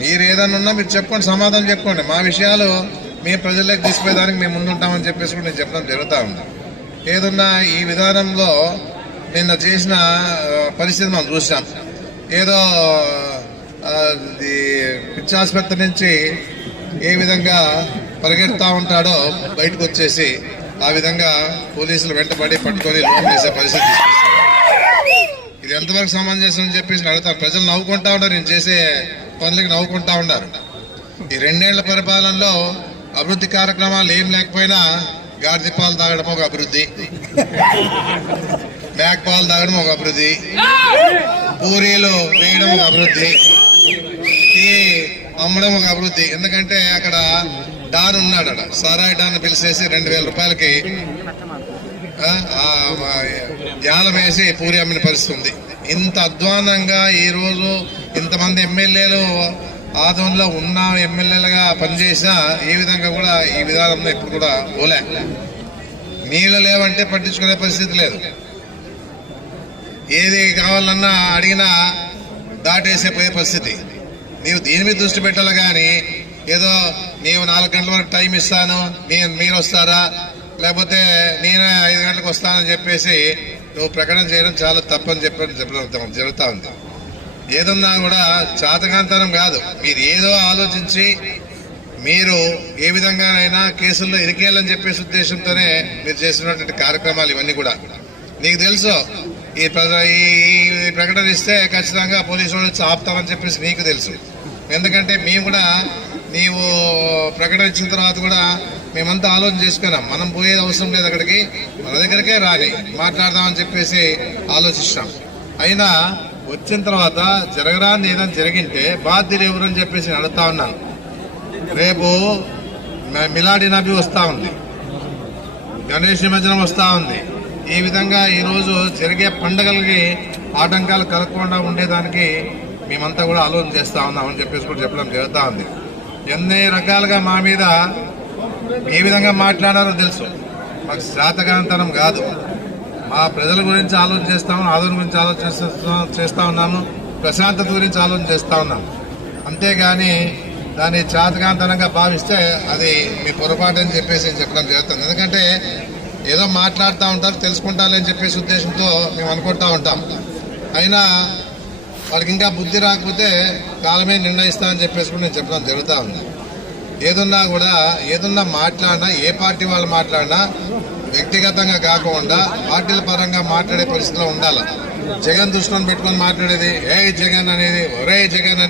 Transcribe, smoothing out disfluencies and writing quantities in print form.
మీరు ఏదన్నా ఉన్నా మీరు చెప్పండి, సమాధానం చెప్పుకోండి. మా విషయాలు మేము ప్రజల్లోకి తీసుకుపోయేదానికి మేము ముందుంటామని చెప్పేసి కూడా నేను చెప్పడం జరుగుతూ ఉంది. ఏదన్నా ఈ విధానంలో నిన్న చేసిన పరిస్థితి మనం చూసాం. ఏదో పిచ్చి ఆసుపత్రి నుంచి ఏ విధంగా పరిగెడతా ఉంటాడో బయటకు వచ్చేసి ఆ విధంగా పోలీసులు వెంటబడి పట్టుకొని లోన్ చేసే పరిస్థితి తీసుకొస్తారు. ఇది ఎంతవరకు సమంజసం అని చెప్పేసి అడుగుతారు. ప్రజలు నవ్వుకుంటా ఉంటారు, నేను చేసే పనులకి నవ్వుకుంటా ఉన్నారు. ఈ 2 ఏళ్ల పరిపాలనలో అభివృద్ధి కార్యక్రమాలు ఏం లేకపోయినా గాడిద పాలు తాగడం ఒక అభివృద్ధి, మేకపాలు తాగడం ఒక అభివృద్ధి, పూరీలు వేయడం ఒక అభివృద్ధి, ఈ అమ్మడం ఒక అభివృద్ధి. ఎందుకంటే అక్కడ డాన్ ఉన్నాడు, సారాయి డాన్ పిలిచేసి 2000 రూపాయలకి జాలం వేసి పూరి అమ్మిన పరిస్థితి ఉంది. ఇంత అధ్వానంగా ఈరోజు ఇంతమంది ఎమ్మెల్యేలు ఆదంలో ఉన్న ఎమ్మెల్యేలుగా పనిచేసినా ఏ విధంగా కూడా ఈ విధానంలో ఇప్పుడు కూడా పోలే. నీళ్ళు లేవంటే పట్టించుకునే పరిస్థితి లేదు. ఏది కావాలన్నా అడిగినా దాటేసే పోయే పరిస్థితి. నీవు దీని మీద దృష్టి పెట్టాలి కానీ ఏదో నీవు 4 గంటల వరకు టైం ఇస్తాను, మీరు వస్తారా, లేకపోతే నేను 5 గంటలకు వస్తానని చెప్పేసి నువ్వు ప్రకటన చేయడం చాలా తప్పని చెప్పడం జరుగుతూ ఉంది. ఏదన్నా కూడా చాతకాంతనం కాదు. మీరు ఏదో ఆలోచించి మీరు ఏ విధంగానైనా కేసుల్లో ఇరికేయాలని చెప్పేసి ఉద్దేశంతోనే మీరు చేస్తున్నటువంటి కార్యక్రమాలు ఇవన్నీ కూడా. నీకు తెలుసు ఈ ప్రకటన ఇస్తే ఖచ్చితంగా పోలీసు వాళ్ళు వచ్చి ఆపుతామని చెప్పేసి నీకు తెలుసు. ఎందుకంటే మేము కూడా నీవు ప్రకటన ఇచ్చిన తర్వాత కూడా మేమంతా ఆలోచన చేసుకున్నాం. మనం పోయేది అవసరం లేదు, అక్కడికి మన దగ్గరకే రాని మాట్లాడదామని చెప్పేసి ఆలోచిస్తాం. అయినా వచ్చిన తర్వాత జరగరాని ఏదైనా జరిగింటే బాధ్యులు ఎవరని చెప్పేసి అడుగుతా ఉన్నాను. రేపు మిలాడి నబి వస్తూ ఉంది, గణేష్ నిమజ్జనం వస్తూ ఉంది. ఈ విధంగా ఈరోజు జరిగే పండుగలకి ఆటంకాలు కలగకుండా ఉండేదానికి మేమంతా కూడా ఆలోచన చేస్తూ ఉన్నామని చెప్పేసి కూడా చెప్పడం జరుగుతూ ఉంది. ఎన్ని రకాలుగా మా మీద ఏ విధంగా మాట్లాడారో తెలుసు. మాకు శాతకాంతనం కాదు. మా ప్రజల గురించి ఆలోచన చేస్తాము, ఆదరణ గురించి ఆలోచన చేస్తూ ఉన్నాము, ప్రశాంతత గురించి ఆలోచన చేస్తూ ఉన్నాము. అంతేగాని దాన్ని శాతకాంతనంగా భావిస్తే అది మీ పొరపాటు అని చెప్పేసి చెప్పడం జరుగుతుంది. ఎందుకంటే ఏదో మాట్లాడుతూ ఉంటారు, తెలుసుకుంటారని చెప్పేసి ఉద్దేశంతో మేము అనుకుంటూ ఉంటాం. అయినా వాళ్ళకి ఇంకా బుద్ధి రాకపోతే కాలమే నిర్ణయిస్తామని చెప్పేసి కూడా నేను చెప్పడం జరుగుతూ ఉంది. ఏదన్నా మాట్లాడినా, ఏ పార్టీ వాళ్ళు మాట్లాడినా వ్యక్తిగతంగా కాకుండా పార్టీల పరంగా మాట్లాడే పరిస్థితిలో ఉండాలి. జగన్ దృష్టిలో పెట్టుకొని మాట్లాడేది ఏ జగన్ అనేది, ఒరే జగన్